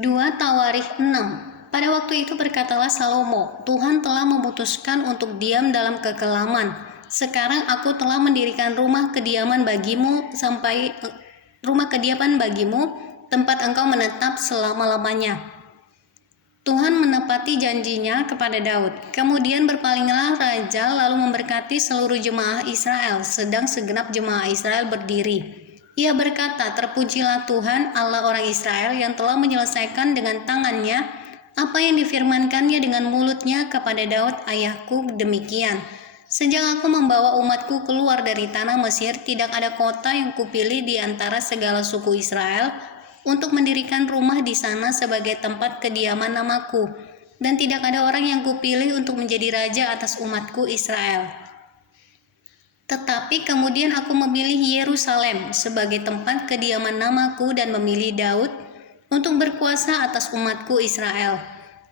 2 Tawarikh 6. Pada waktu itu berkatalah Salomo, Tuhan telah memutuskan untuk diam dalam kekelaman. Sekarang aku telah mendirikan rumah kediaman bagimu tempat engkau menetap selama-lamanya. Tuhan menepati janjinya kepada Daud. Kemudian berpalinglah raja lalu memberkati seluruh jemaah Israel, sedang segenap jemaah Israel berdiri. Ia berkata, terpujilah Tuhan Allah orang Israel yang telah menyelesaikan dengan tangannya apa yang difirmankannya dengan mulutnya kepada Daud ayahku demikian. Sejak aku membawa umatku keluar dari tanah Mesir, tidak ada kota yang kupilih di antara segala suku Israel untuk mendirikan rumah di sana sebagai tempat kediaman namaku, dan tidak ada orang yang kupilih untuk menjadi raja atas umatku Israel. Tetapi kemudian aku memilih Yerusalem sebagai tempat kediaman namaku dan memilih Daud untuk berkuasa atas umatku Israel.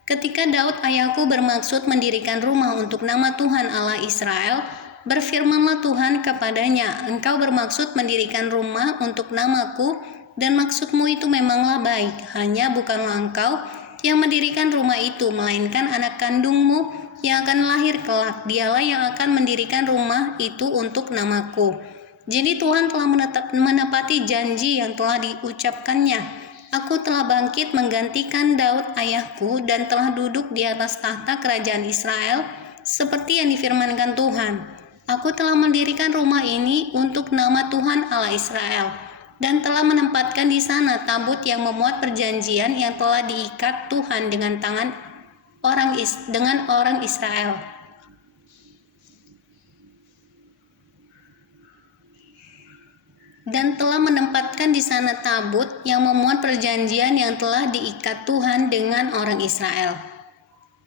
Ketika Daud ayahku bermaksud mendirikan rumah untuk nama Tuhan Allah Israel, berfirmanlah Tuhan kepadanya, engkau bermaksud mendirikan rumah untuk namaku, dan maksudmu itu memanglah baik, hanya bukanlah engkau yang mendirikan rumah itu, melainkan anak kandungmu yang akan lahir kelak, dialah yang akan mendirikan rumah itu untuk namaku. Jadi Tuhan telah menepati janji yang telah diucapkannya. Aku telah bangkit menggantikan Daud ayahku dan telah duduk di atas tahta kerajaan Israel seperti yang difirmankan Tuhan. Aku telah mendirikan rumah ini untuk nama Tuhan Allah Israel dan telah menempatkan di sana tabut yang memuat perjanjian yang telah diikat Tuhan dengan orang Israel. Dan telah menempatkan di sana tabut yang memuat perjanjian yang telah diikat Tuhan dengan orang Israel.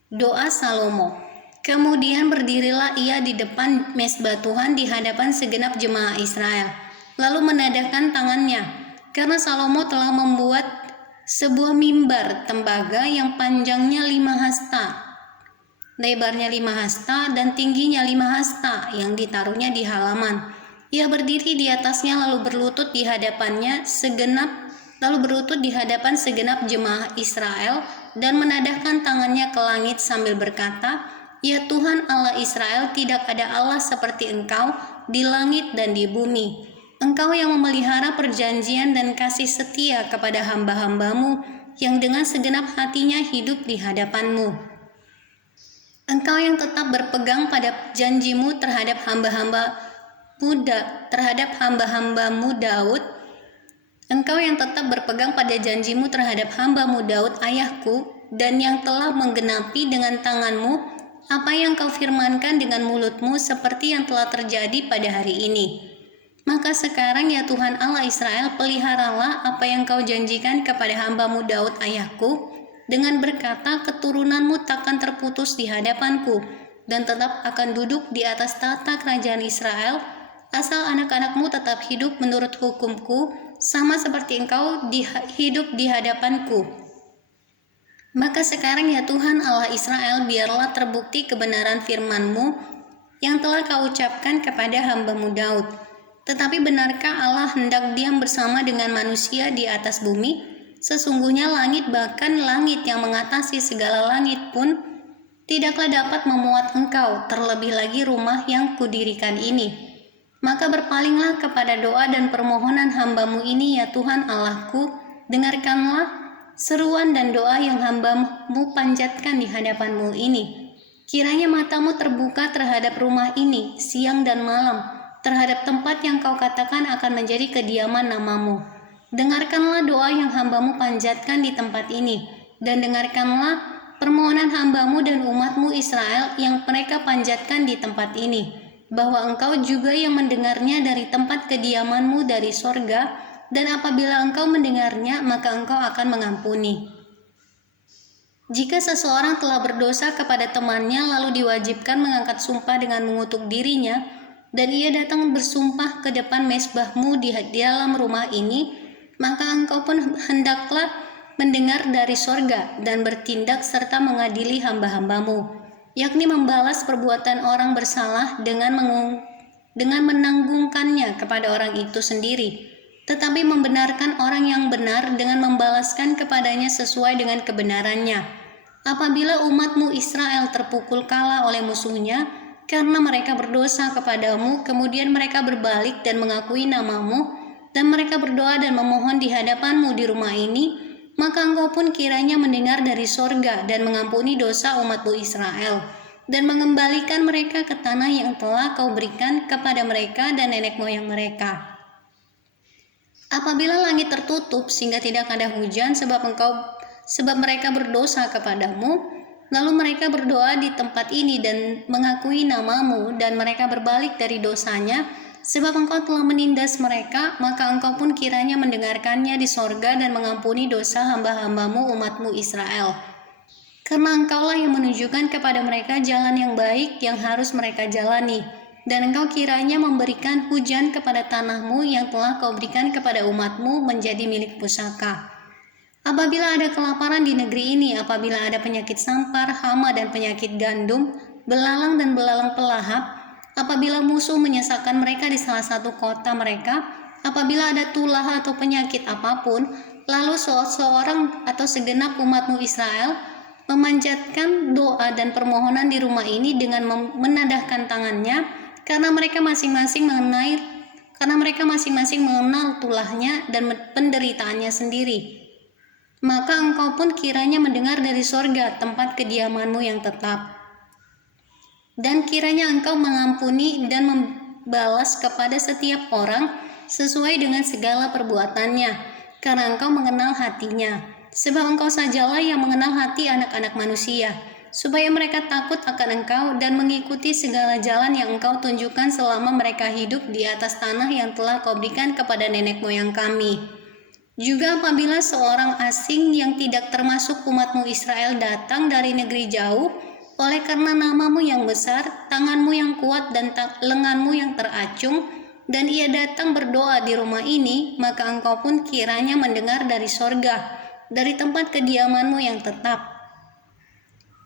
Doa Salomo. Kemudian berdirilah ia di depan mezbah Tuhan di hadapan segenap jemaah Israel, lalu menadahkan tangannya, karena Salomo telah membuat sebuah mimbar tembaga yang panjangnya 5 hasta, lebarnya 5 hasta, dan tingginya 5 hasta yang ditaruhnya di halaman. Ia berdiri di atasnya lalu berlutut di hadapan segenap jemaah Israel dan menadahkan tangannya ke langit sambil berkata, ya Tuhan Allah Israel, tidak ada Allah seperti Engkau di langit dan di bumi. Engkau yang memelihara perjanjian dan kasih setia kepada hamba-hambamu yang dengan segenap hatinya hidup di hadapan-Mu. Engkau yang tetap berpegang pada janjimu terhadap hamba-hambamu Daud. Engkau yang tetap berpegang pada janjimu terhadap hamba-Mu Daud ayahku, dan yang telah menggenapi dengan tanganmu apa yang Kau firmankan dengan mulutmu seperti yang telah terjadi pada hari ini. Maka sekarang ya Tuhan Allah Israel, peliharalah apa yang Kau janjikan kepada hamba-Mu Daud ayahku, dengan berkata, keturunanmu takkan terputus di hadapanku, dan tetap akan duduk di atas tahta kerajaan Israel, asal anak-anakmu tetap hidup menurut hukumku, sama seperti engkau hidup di hadapanku. Maka sekarang ya Tuhan Allah Israel, biarlah terbukti kebenaran firman-Mu yang telah Kau ucapkan kepada hamba-Mu Daud. Tetapi benarkah Allah hendak diam bersama dengan manusia di atas bumi? Sesungguhnya langit, bahkan langit yang mengatasi segala langit pun tidaklah dapat memuat Engkau, terlebih lagi rumah yang kudirikan ini. Maka berpalinglah kepada doa dan permohonan hamba-Mu ini ya Tuhan Allahku, dengarkanlah seruan dan doa yang hamba-Mu panjatkan di hadapan-Mu ini. Kiranya mata-Mu terbuka terhadap rumah ini siang dan malam, terhadap tempat yang Kau katakan akan menjadi kediaman nama-Mu. Dengarkanlah doa yang hamba-Mu panjatkan di tempat ini, dan dengarkanlah permohonan hamba-Mu dan umat-Mu Israel yang mereka panjatkan di tempat ini, bahwa Engkau juga yang mendengarnya dari tempat kediaman-Mu dari sorga, dan apabila Engkau mendengarnya, maka Engkau akan mengampuni. Jika seseorang telah berdosa kepada temannya lalu diwajibkan mengangkat sumpah dengan mengutuk dirinya, dan ia datang bersumpah ke depan mezbah-Mu di dalam rumah ini, maka Engkau pun hendaklah mendengar dari sorga dan bertindak serta mengadili hamba-hamba-Mu, yakni membalas perbuatan orang bersalah dengan menanggungkannya kepada orang itu sendiri. tetapi membenarkan orang yang benar dengan membalaskan kepadanya sesuai dengan kebenarannya. Apabila umatmu Israel terpukul kalah oleh musuhnya karena mereka berdosa kepadamu, kemudian mereka berbalik dan mengakui namamu, dan mereka berdoa dan memohon di hadapanmu di rumah ini, maka engkau pun kiranya mendengar dari sorga dan mengampuni dosa umatmu Israel, dan mengembalikan mereka ke tanah yang telah kau berikan kepada mereka dan nenek moyang mereka. Apabila langit tertutup sehingga tidak ada hujan sebab mereka berdosa kepadamu, lalu mereka berdoa di tempat ini dan mengakui namamu, dan mereka berbalik dari dosanya sebab engkau telah menindas mereka, maka engkau pun kiranya mendengarkannya di sorga dan mengampuni dosa hamba-hambamu umatmu Israel. Karena engkaulah yang menunjukkan kepada mereka jalan yang baik yang harus mereka jalani, dan engkau kiranya memberikan hujan kepada tanahmu yang telah kau berikan kepada umatmu menjadi milik pusaka. Apabila ada kelaparan di negeri ini, apabila ada penyakit sampar, hama dan penyakit gandum, belalang dan belalang pelahap, apabila musuh menyesakkan mereka di salah satu kota mereka, apabila ada tulah atau penyakit apapun, lalu seorang atau segenap umatmu Israel memanjatkan doa dan permohonan di rumah ini dengan menadahkan tangannya, karena mereka masing-masing mengenal tulahnya dan penderitaannya sendiri. Maka engkau pun kiranya mendengar dari sorga tempat kediamanmu yang tetap, dan kiranya engkau mengampuni dan membalas kepada setiap orang sesuai dengan segala perbuatannya, karena engkau mengenal hatinya, sebab engkau sajalah yang mengenal hati anak-anak manusia, supaya mereka takut akan engkau dan mengikuti segala jalan yang engkau tunjukkan selama mereka hidup di atas tanah yang telah kau berikan kepada nenek moyang kami. Juga apabila seorang asing yang tidak termasuk umatmu Israel datang dari negeri jauh, oleh karena namamu yang besar, tanganmu yang kuat dan lenganmu yang teracung, dan ia datang berdoa di rumah ini, maka engkau pun kiranya mendengar dari sorga, dari tempat kediamanmu yang tetap.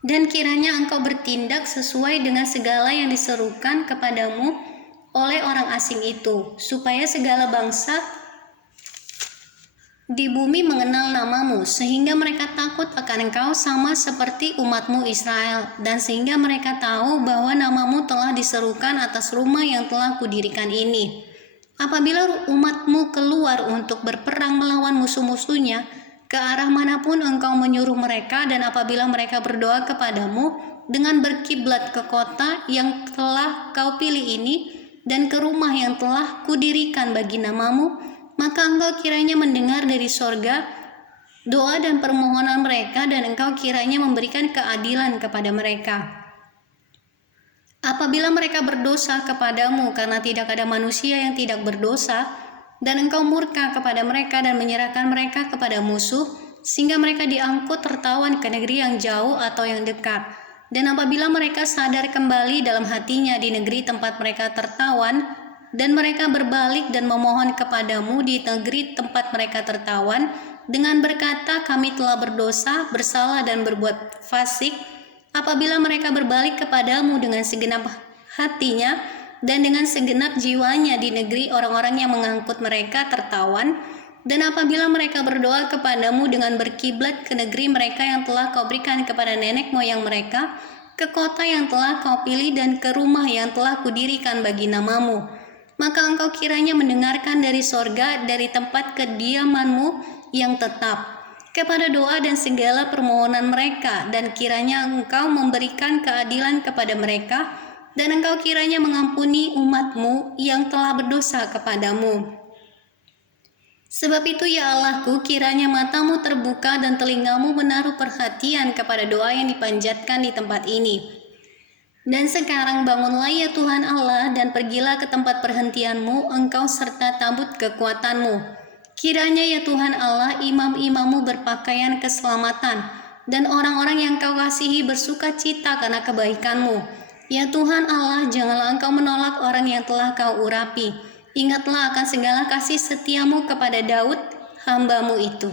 Dan kiranya engkau bertindak sesuai dengan segala yang diserukan kepadamu oleh orang asing itu, supaya segala bangsa di bumi mengenal namamu, sehingga mereka takut akan engkau sama seperti umatmu Israel, dan sehingga mereka tahu bahwa namamu telah diserukan atas rumah yang telah kudirikan ini. Apabila umatmu keluar untuk berperang melawan musuh-musuhnya, ke arah manapun engkau menyuruh mereka, dan apabila mereka berdoa kepadamu dengan berkiblat ke kota yang telah kau pilih ini, dan ke rumah yang telah kudirikan bagi namamu, maka engkau kiranya mendengar dari sorga doa dan permohonan mereka, dan engkau kiranya memberikan keadilan kepada mereka. Apabila mereka berdosa kepadamu karena tidak ada manusia yang tidak berdosa, dan engkau murka kepada mereka dan menyerahkan mereka kepada musuh, sehingga mereka diangkut tertawan ke negeri yang jauh atau yang dekat, dan apabila mereka sadar kembali dalam hatinya di negeri tempat mereka tertawan, dan mereka berbalik dan memohon kepadamu di negeri tempat mereka tertawan dengan berkata, kami telah berdosa, bersalah dan berbuat fasik, apabila mereka berbalik kepadamu dengan segenap hatinya dan dengan segenap jiwanya di negeri orang-orang yang mengangkut mereka tertawan, dan apabila mereka berdoa kepadamu dengan berkiblat ke negeri mereka yang telah kau berikan kepada nenek moyang mereka, ke kota yang telah kau pilih dan ke rumah yang telah kudirikan bagi namamu, maka engkau kiranya mendengarkan dari sorga, dari tempat kediamanmu yang tetap, kepada doa dan segala permohonan mereka, dan kiranya engkau memberikan keadilan kepada mereka, dan engkau kiranya mengampuni umatmu yang telah berdosa kepadamu. Sebab itu ya Allahku, kiranya matamu terbuka dan telingamu menaruh perhatian kepada doa yang dipanjatkan di tempat ini. Dan sekarang bangunlah ya Tuhan Allah, dan pergilah ke tempat perhentianmu, engkau serta tabut kekuatanmu. Kiranya ya Tuhan Allah, imam-imammu berpakaian keselamatan, dan orang-orang yang kau kasihi bersuka cita karena kebaikanmu. Ya Tuhan Allah, janganlah engkau menolak orang yang telah kau urapi. Ingatlah akan segala kasih setiamu kepada Daud, hamba-Mu itu.